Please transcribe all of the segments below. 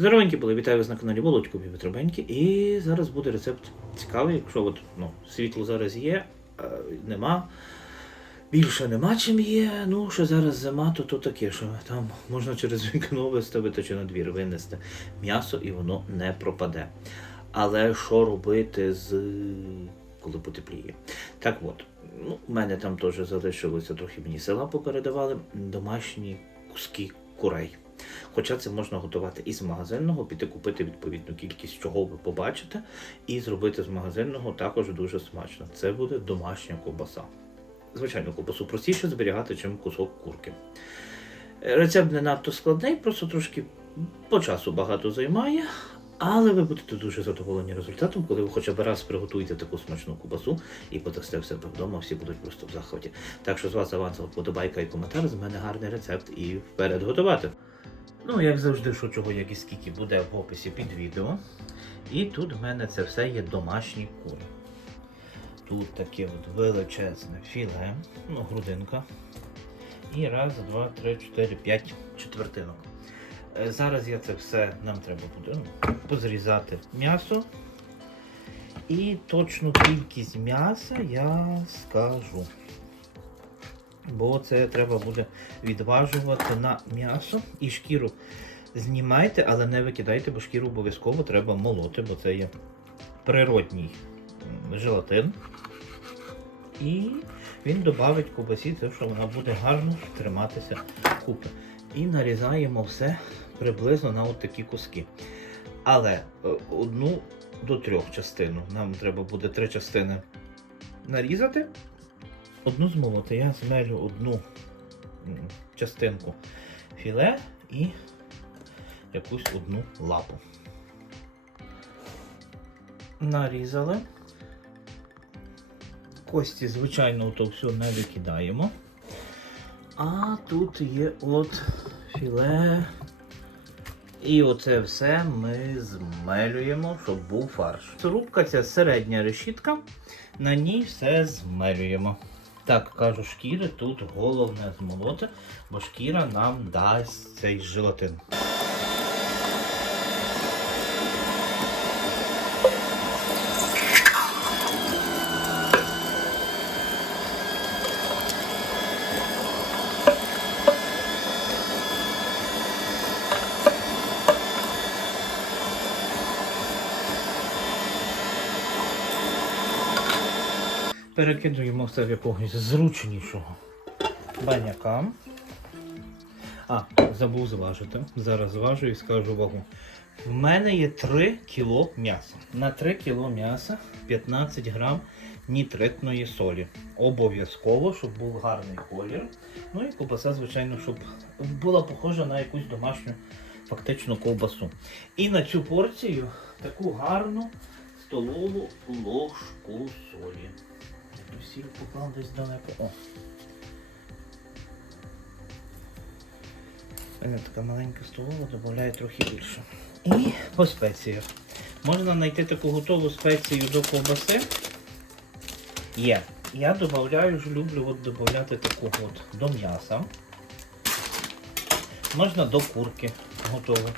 Здоровенькі були, вітаю вас на каналі Володько Півтребеньки. І зараз буде рецепт цікавий, якщо от, ну, світло зараз є, е, нема. Більше нема чим є. Ну, що зараз зима, то, то таке, що там можна через вікно виставити чи на двір винести м'ясо і воно не пропаде. Але що робити з коли потепліє? Так от, ну, в мене там теж залишилося трохи мені села попередавали домашні куски курей. Хоча це можна готувати із магазинного, піти купити відповідну кількість, чого ви побачите, і зробити з магазинного також дуже смачно. Це буде домашня ковбаса. Звичайно, ковбасу простіше зберігати, чим кусок курки. Рецепт не надто складний, просто трошки по часу багато займає, але ви будете дуже задоволені результатом, коли ви хоча б раз приготуєте таку смачну ковбасу і подасте в себе вдома, всі будуть просто в захваті. Так що з вас авансова вподобайка і коментар, з мене гарний рецепт і вперед готувати. Ну, як завжди, що чого, як і скільки буде в описі під відео. І тут в мене це все є домашні кури. Тут таке от величезне філе, ну, грудинка. І раз, два, три, чотири, п'ять четвертинок. Е, Зараз я це все, нам треба буде ну, позрізати м'ясо. І точну кількість м'яса я скажу. Бо це треба буде відважувати на м'ясо і шкіру знімайте, але не викидайте, бо шкіру обов'язково треба молоти, бо це є природній желатин. І він додавить ковбасі, те, що вона буде гарно триматися купи. І нарізаємо все приблизно на такі куски. Але е, одну до трьох частину. Нам треба буде три частини нарізати. Одну змолоти. Я змелю одну частинку філе і якусь одну лапу. Нарізали. Кості, звичайно, то все не викидаємо. А тут є от філе. І оце все ми змелюємо, щоб був фарш. Рубка ця середня решітка, на ній все змелюємо. Так, кажу, шкіри тут головне змолоти, бо шкіра нам дасть цей желатин. Перекидуємо все в якогось зручнішого баняка. А, забув зважити. Зараз зважу і скажу вагу. В мене є 3 кг м'яса. На 3 кг м'яса 15 грам нітритної солі. Обов'язково, щоб був гарний колір. Ну і ковбаса, звичайно, щоб була похожа на якусь домашню фактично ковбасу. І на цю порцію таку гарну столову ложку солі. Ту поклав десь далеко. О. Мене така маленька столова, додаю трохи більше. І по спеціях. Можна знайти таку готову спецію до ковбаси. Є. Я додаю, люблю от додати таку от до м'яса. Можна до курки готову.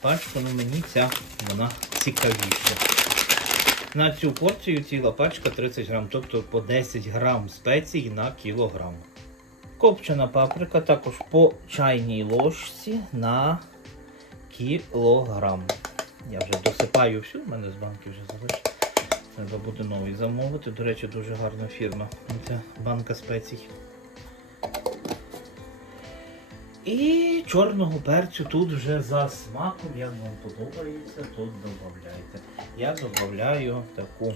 Пачку, ну мені ця вона цікавіша. На цю порцію ціла пачка 30 грам, тобто по 10 грам спецій на кілограм. Копчена паприка також по чайній ложці на кілограм. Я вже досипаю всю, в мене з банки вже залишилось. Треба буде новий замовити. До речі, дуже гарна фірма. Ця банка спецій. І чорного перцю тут вже за смаком, як вам подобається, тут додавайте. Я додаю таку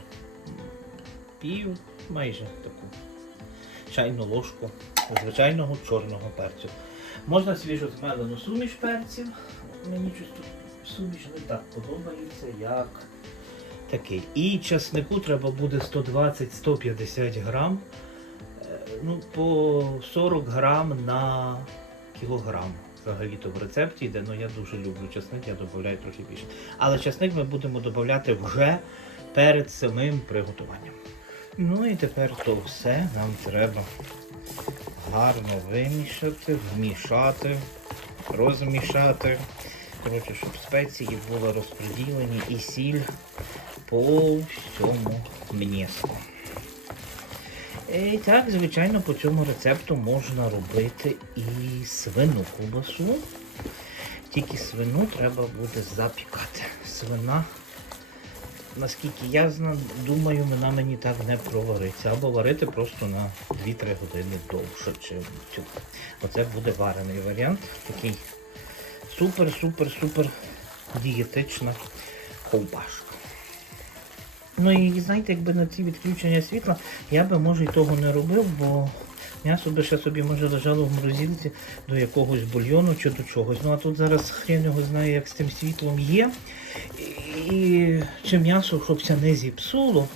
пів, майже таку чайну ложку звичайного чорного перцю. Можна свіжо змелену суміш перців. Мені щось тут суміш не так подобається, як такий. І часнику треба буде 120-150 грам. Е, Ну, по 40 грам на кілограм. Взагалі-то в рецепті йде, ну я дуже люблю часник, я додаю трохи більше. Але часник ми будемо додавати вже перед самим приготуванням. Ну і тепер то все нам треба гарно вимішати, вмішати, розмішати. Коротше, щоб спеції були розподілені і сіль по всьому м'ясу. І так, звичайно, по цьому рецепту можна робити і свину ковбасу. Тільки свину треба буде запікати. Свина, наскільки я думаю, вона мені так не провариться. Або варити просто на 2-3 години довше, цю. Оце буде варений варіант. Такий супер-супер-супер дієтична ковбашка. Ну і знаєте, якби на ці відключення світла, я би може і того не робив, бо м'ясо би ще собі може лежало в морозилці до якогось бульйону чи до чогось. Ну а тут зараз хрен його знає, як з тим світлом є. І, чи м'ясо, щоб це не зіпсуло,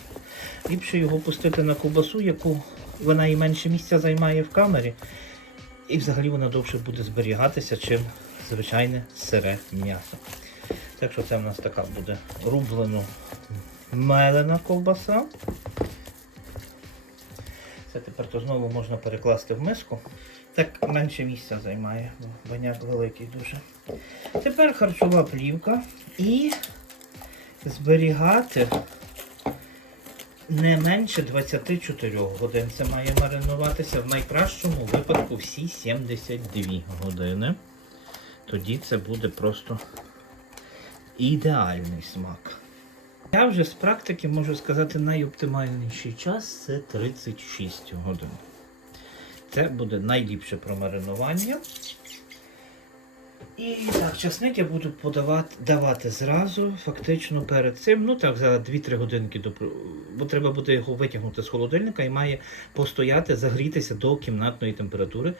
ліпше його пустити на ковбасу, яку вона і менше місця займає в камері. І взагалі вона довше буде зберігатися, чим звичайне сире м'ясо. Так що це в нас така буде рублено мелена ковбаса. Це тепер то знову можна перекласти в миску. Так менше місця займає, бо баняк великий дуже. Тепер харчова плівка і зберігати не менше 24 годин. Це має маринуватися в найкращому випадку всі 72 години. Тоді це буде просто ідеальний смак. Я вже з практики можу сказати, найоптимальніший час це 36 годин. Це буде найліпше промаринування. І так, часник я буду подавати, давати зразу, фактично перед цим. Ну так, за 2-3 годинки, до, бо треба буде його витягнути з холодильника і має постояти, загрітися до кімнатної температури.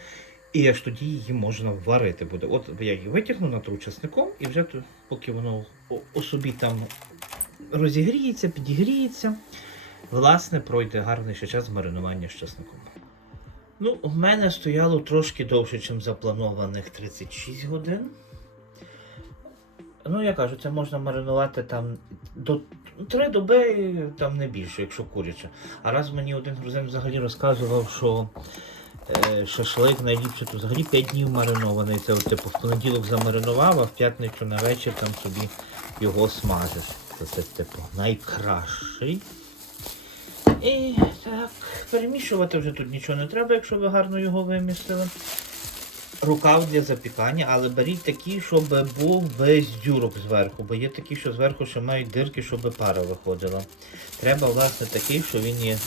І аж тоді її можна варити буде. От я її витягну, натру часником, і вже поки воно у собі там розігріється, підігріється, власне, пройде гарний ще час маринування з часником. Ну, в мене стояло трошки довше, ніж запланованих 36 годин. Ну, я кажу, це можна маринувати там до 3 доби, там не більше, якщо куряче. А раз мені один грузин взагалі розказував, що е, шашлик найліпше, то взагалі 5 днів маринований. Це от, типу, в понеділок замаринував, а в п'ятницю на вечір там собі його смажиш. Це, це типу найкращий. І так, перемішувати вже тут нічого не треба, якщо ви гарно його вимістили. Рукав для запікання, але беріть такий, щоб був без дюрок зверху, бо є такі, що зверху ще мають дирки, щоб пара виходила. Треба, власне, такий, що він є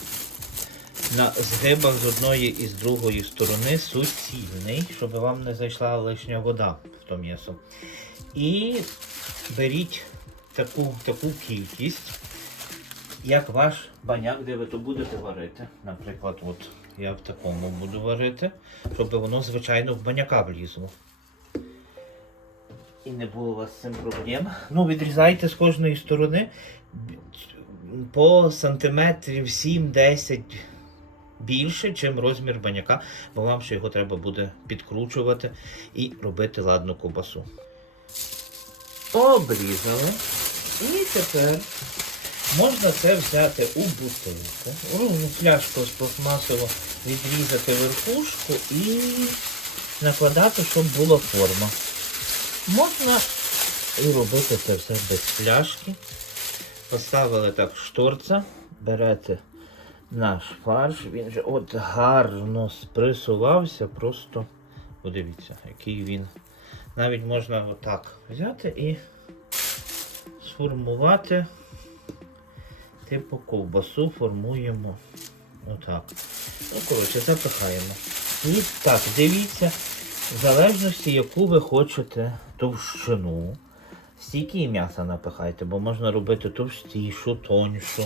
на згибах з одної і з другої сторони суцільний, щоб вам не зайшла лишня вода в то м'ясо. І беріть таку, таку кількість, як ваш баняк, де ви то будете варити. Наприклад, от я в такому буду варити, щоб воно, звичайно, в баняка влізло. І не було у вас з цим проблем. Ну, відрізайте з кожної сторони по сантиметрів 7-10 більше, чим розмір баняка, бо вам ще його треба буде підкручувати і робити ладну ковбасу. Обрізали. І тепер можна це взяти у бутилку, у пляшку з пластмасово відрізати верхушку і накладати, щоб була форма. Можна і робити це все без пляшки. Поставили так шторця, берете наш фарш, він же от гарно спресувався, просто подивіться, який він. Навіть можна отак взяти і сформувати. Типу ковбасу формуємо отак. Ну, коротше, запихаємо. І так, дивіться, в залежності, яку ви хочете товщину. Стільки і м'яса напихайте, бо можна робити товстішу, тоньшу.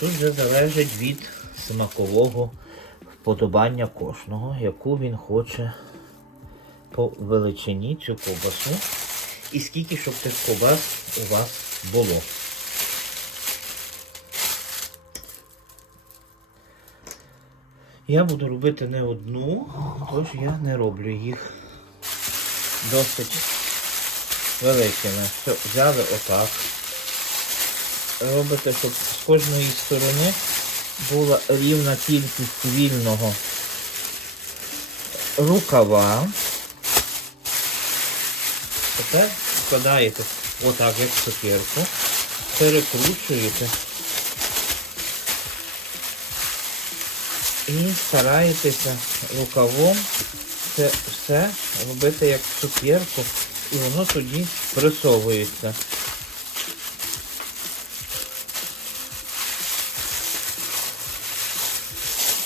Тут вже залежить від смакового вподобання кожного, яку він хоче по величині цю ковбасу. І скільки, щоб тих ковбас у вас було. Я буду робити не одну, тож я не роблю їх досить великими. Все, взяли отак. Робите, щоб з кожної сторони була рівна кількість вільного рукава. Тепер складаєте отак, як цукерку, перекручуєте і стараєтеся рукавом це все робити як цукерку, і воно тоді присовується.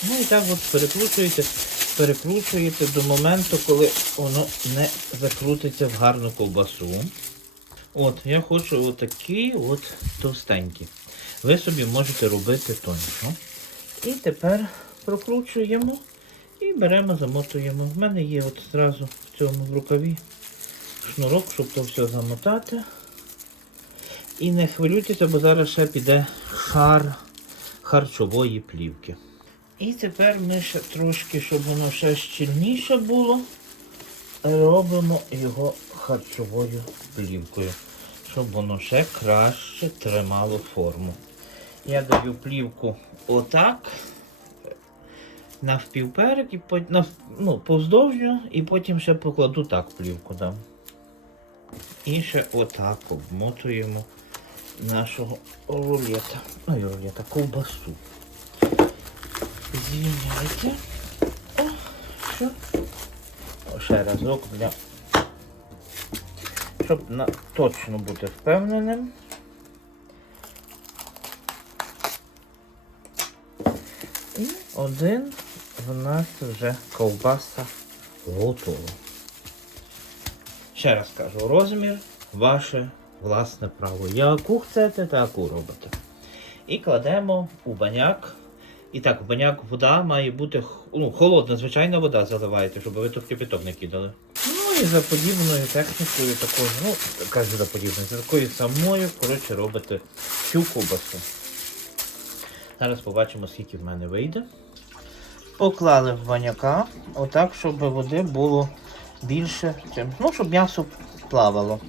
Ну і так от перекручуєте, перекручуєте до моменту, коли воно не закрутиться в гарну ковбасу. От, я хочу отакі от товстенькі. Ви собі можете робити тонько. І тепер прокручуємо і беремо, замотуємо. В мене є от зразу в цьому в рукаві шнурок, щоб то все замотати. І не хвилюйтеся, бо зараз ще піде шар харчової плівки. І тепер ми ще трошки, щоб воно ще щільніше було, робимо його харчовою плівкою, щоб воно ще краще тримало форму. Я даю плівку отак, навпівперек, і нав, ну, повздовжню, і потім ще покладу так плівку дам. І ще отак обмотуємо нашого рулета. Ой, рулета, ковбасу. Звільняйте. О, що? Ще разок для. Щоб на, точно бути впевненим. І один в нас вже ковбаса готова. Ще раз кажу, розмір ваше власне право. Яку хочете, таку робите. І кладемо у баняк. І так, в баняк вода має бути ну, холодна, звичайна вода заливаєте, щоб ви тут кипяток не кидали. І за подібною технікою такою, ну, кажу за подібною, за такою самою, коротше, робите цю ковбасу. Зараз побачимо, скільки в мене вийде. Поклали в баняка, отак, щоб води було більше, чим, ну, щоб м'ясо плавало.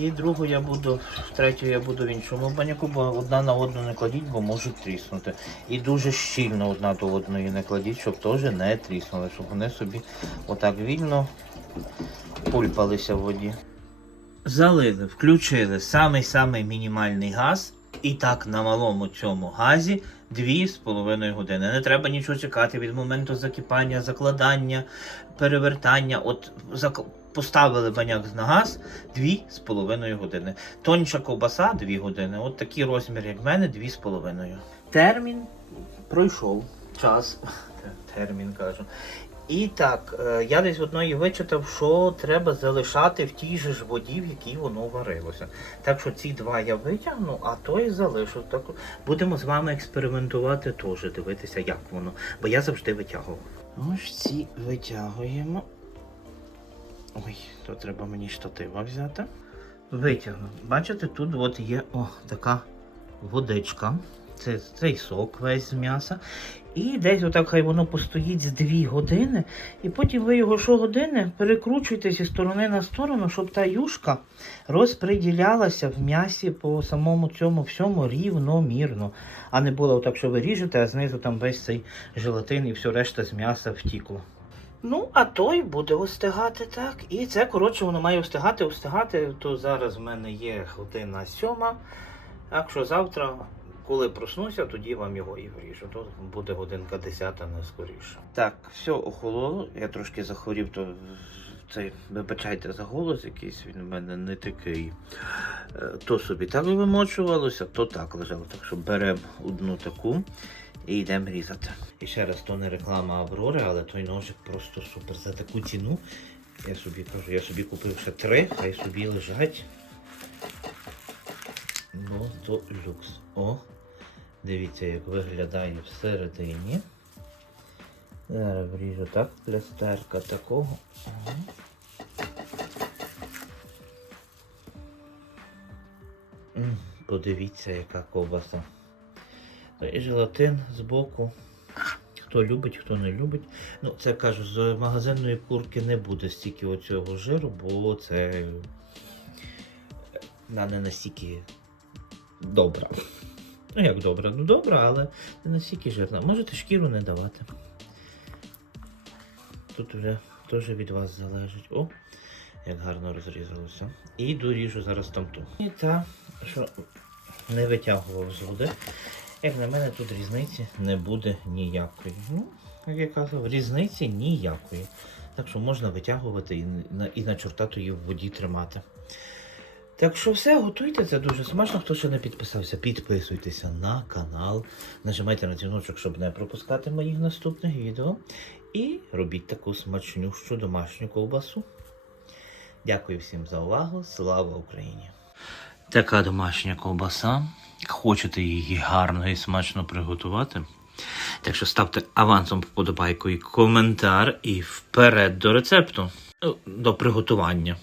І другу я буду, третю я буду в іншому баняку, бо одна на одну не кладіть, бо можуть тріснути. І дуже щільно одна до одної не кладіть, щоб теж не тріснули, щоб вони собі отак вільно пульпалися в воді. Залили, включили самий-самий мінімальний газ. І так на малому цьому газі 2,5 години. Не треба нічого чекати від моменту закипання, закладання, перевертання. От. Поставили баняк на газ 2,5 години. Тонша ковбаса 2 години. От такий розмір, як в мене, 2,5. Термін пройшов. Час. Термін кажу. І так, е, я десь одної вичитав, що треба залишати в тій же ж воді, в якій воно варилося. Так що ці два я витягну, а той залишу. Так будемо з вами експериментувати теж, дивитися, як воно. Бо я завжди витягував. Ось ці витягуємо. Ой, то треба мені штатива взяти. Витягну. Бачите, тут от є о, така водичка. Це цей сок весь з м'яса. І десь отак хай воно постоїть з 2 години, і потім ви його щогодини перекручуєте зі сторони на сторону, щоб та юшка розподілялася в м'ясі по самому цьому всьому рівномірно. А не було так, що ви ріжете, а знизу там весь цей желатин і все решта з м'яса втікло. Ну, а той буде остигати так. І це, коротше, воно має остигати, остигати. То зараз в мене є година сьома. Так що завтра, коли проснуся, тоді вам його і вріжу. То буде годинка десята, не скоріше. Так, все охололо. Я трошки захворів, то цей, вибачайте за голос якийсь, він у мене не такий. Е, То собі так вимочувалося, то так лежало. Так що беремо одну таку і йдемо різати. І ще раз, то не реклама Аврори, але той ножик просто супер. За таку ціну. Я собі кажу, я собі купив ще три, хай собі лежать. Ну, то люкс. О, дивіться, як виглядає всередині. Зараз вріжу так, плястерка такого. Ага. Подивіться, яка ковбаса. Та І желатин збоку. Хто любить, хто не любить. Ну, це кажу, з магазинної курки не буде стільки оцього жиру, бо це е, вона не настільки добра. Ну як добра? Ну добра, але не настільки жирна. Можете шкіру не давати. Тут вже теж від вас залежить. О, як гарно розрізалося. І доріжу зараз там ту. І та, що не витягував з води. Як на мене, тут різниці не буде ніякої. Ну, як я казав, різниці ніякої. Так що можна витягувати і на, і на чортату її в воді тримати. Так що все, готуйте, це дуже смачно. Хто ще не підписався, підписуйтеся на канал, нажимайте на дзвіночок, щоб не пропускати моїх наступних відео. І робіть таку смачнющу домашню ковбасу. Дякую всім за увагу. Слава Україні! Така домашня ковбаса. Хочете її гарно і смачно приготувати? Так що ставте авансом вподобайку і коментар і вперед до рецепту, Ну, до приготування.